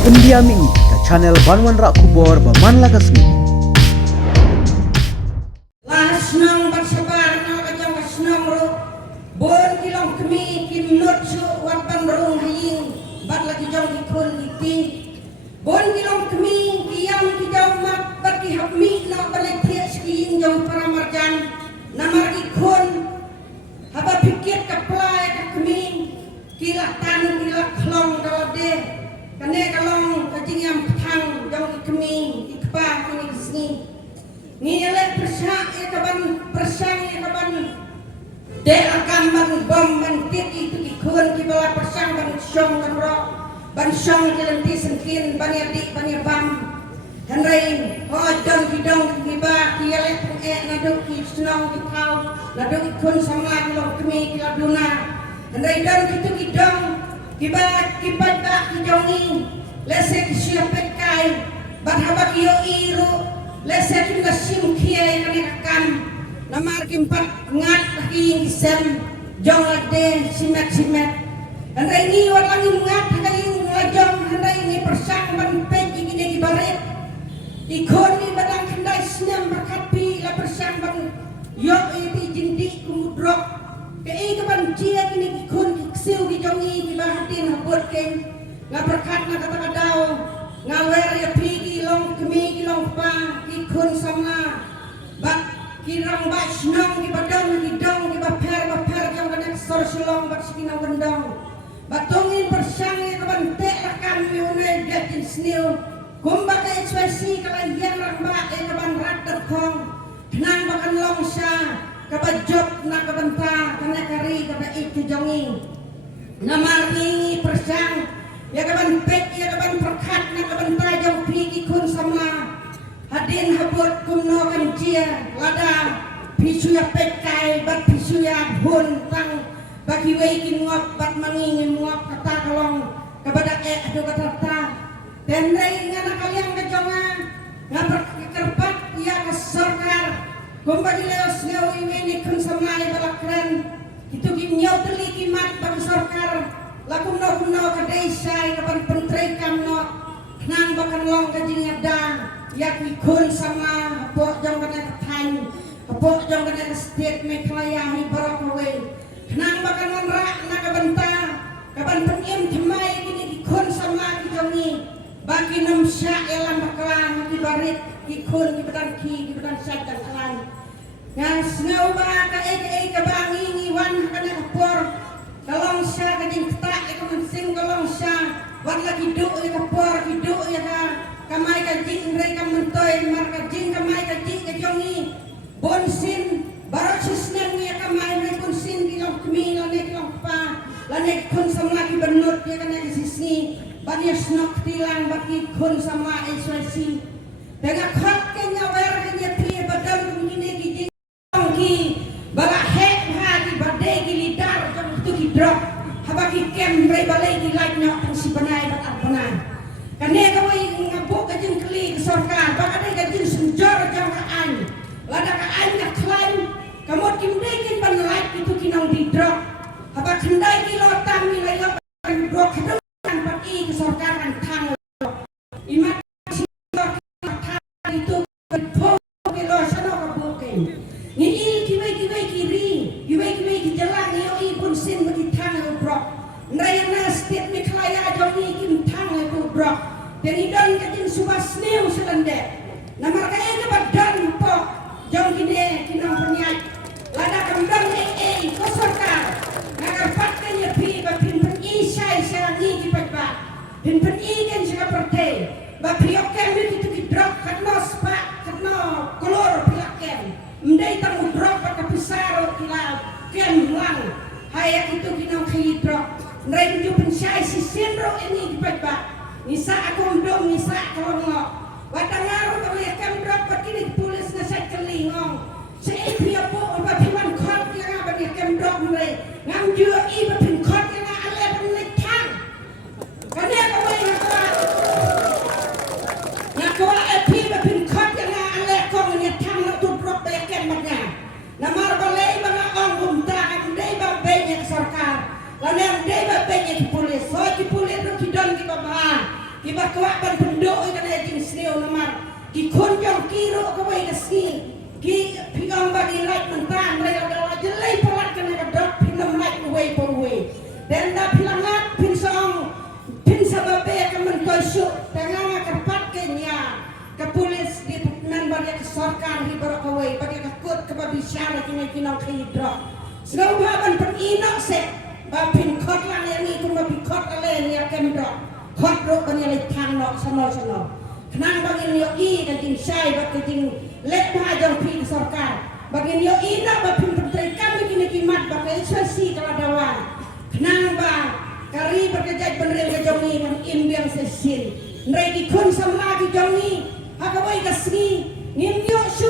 Pendiami ke channel Banwan Rak Kubor Baman Lagasmi. Lasnang bersabar na kajang kasnang ro. Bon kilong kemi kim notsu wat bandrung haying bat lagi jong ikun iti. Bon kilong kemi kiyam kijau mat bagi habmi na balik tiak skiing jong paramarjan namar ikun haba pikir kaplai ka kemi kilah tan kilah klong dalade kane kalong kajing yang petang jong kemi ikpa kini sini ngilek persang ya kaban de akan ban bom ban tit itu ikun kibala persang ban syong kan ro ban syong kelenti sengkin ban yadik ban yabam henry ho don kidong kiba kielek naduk ki senong ki kau naduk ikun sama kilong kemi kiladuna henry don kitu kidong kiba tak kijongi lesek siapet kai ban haba kiyo iru lesek kita sim kiai kanekakan namar kimpat ngat lagi isem jong lade simet henry ini wat lagi ngat lagi ngajong henry ini persang ban peji gini di baret ikon ni badang kendai senam berkapi la persang ban yo ini jindik kumudrok kei kapan cia gini ikon kiksiu kijongi kibahatin habot ken nga berkat nga kata-kadao nga wer ya pigi long kemi kilong pa ikon sama bat kirang bat senong kibadong kidong kibaper jong kanek sor silong bat sikina wendong batongin persang ya kapan tek lakam miune gatin snil kumba ka HYC kapan yang ramba ya kapan radat kong kenang bakan longsa kapan job na kabanta kanek kari kapan ikijongi namar ngingi persang ya kapan pek ya kapan perkat na kapan tajam pigi kun sama hadin habut kumno kan cia lada pisu ya pekai bat pisu ya hun tang bagi weikin ngop bat mangingin ngop kata kalong kepada adu kata ta tendai ngana kalian kejonga ngapar kerpat ya kesorkar kumbadi leos nyawi weni kun sama ya balakren itu kinyau teli kimat bagi sorkar lakum no ka desa kapan pentri kamno nang bakan long kajing ada yak ikun sama pok jong kana kathan pok jong kana state me klaya hi barokwe nang bakan onra na kabanta kapan penim thmai kini ikun sama kijongi bagi nam sya elam baklan di barit ikun di badan ki di badan syaitan alan ngas ngau ba ka ka bangi ngiwan kana kapor kalong sya kajing tak ikaman sing kalong sya wan lagi du ya kapor hidu ya ka kamai kajing rei kamantoy mar kajing kamai kajing kajongi bonsin barosisnem ya kamai rei bonsin kilong kemi lane kilong pa lane kun sama ki benut ya kana sisni bani snok tilang baki kun sama HYC dengan khot kenya wer kenya pri badam kini ki ki bala hek ha ki badai ki lidar jam tu ki drop habaki kem rei balai ki like no si banai bat arpanai kane ka wai ngabuk ka jing kli ke sorkar baka dai ka jing sunjor jam ka an lada ka an ka klaim kamot kim dai kin ban like itu kinong di drop haba khandai ki lo tam mi lai lo drop ka kan pati ke sorkar kan thang imat itu po ke lo sano ka buken ni il kiwai kiri kiwai ki jalan yo i pun sin bagi thang lo drop nrayana state me klaya joni kim thang lo drop dan idon kajin subas new selande namar kaya ke badan po jong kine kinang pernyat lada kambang ko sorkar nagar patkan ya pi ba pin isai sangi ki pa pin igen saka perte ba priok kem itu ki drop katno spa katno kolor pilakem mdai tang drop ka pisaro kila kem lang haya itu kinang ki drop nrai ju pensai si senro ini ki pa nisa akong dom nisa kalongo watangaro kami kem drop pakini pulis na sa kelingong sa ipia po ba piwan khot ya ba ni kem drop nrai ngam ju i ba pin khot ya ale ban le thang kane ka wai na ko epi ba pin khot ya ale ko ni thang na tu drop ba kem ba nga na mar ba le ba nga ong umta am dei ba be ni sarkar la nem dei ba be ni pulis so ki pulis ro ki don ki ba Kiba kawak ban pendok ikan ejing snew nomar. Ki kon jong kiro kawai kasi. Ki pigam bagi like mentan mereka adalah jelai pelat kena kedok pinam like away for way. Dan dah pilangat pin song pin sababe kamen koisuk tengah kerpat kenya ke polis di member ke sarkar di barak away bagi ke kut ke babi syara kini kinau khidra. Senau baban pen inok se bapin kot lang yang ni kun babi kot ale ni akemdra. Kot ro kan yang tang nok sono. Kenang bagi ni i dan ting syai bagi ting let ma jong pi sarkar. Bagi ni i nak bapin menteri kami kini kimat bagi sesi keladawan. Kenang bang kari berkejat bener ke jongi kan imbiang sesin. Nrei ki kun sama ki jongi. Hakawai kasni ngim yo shu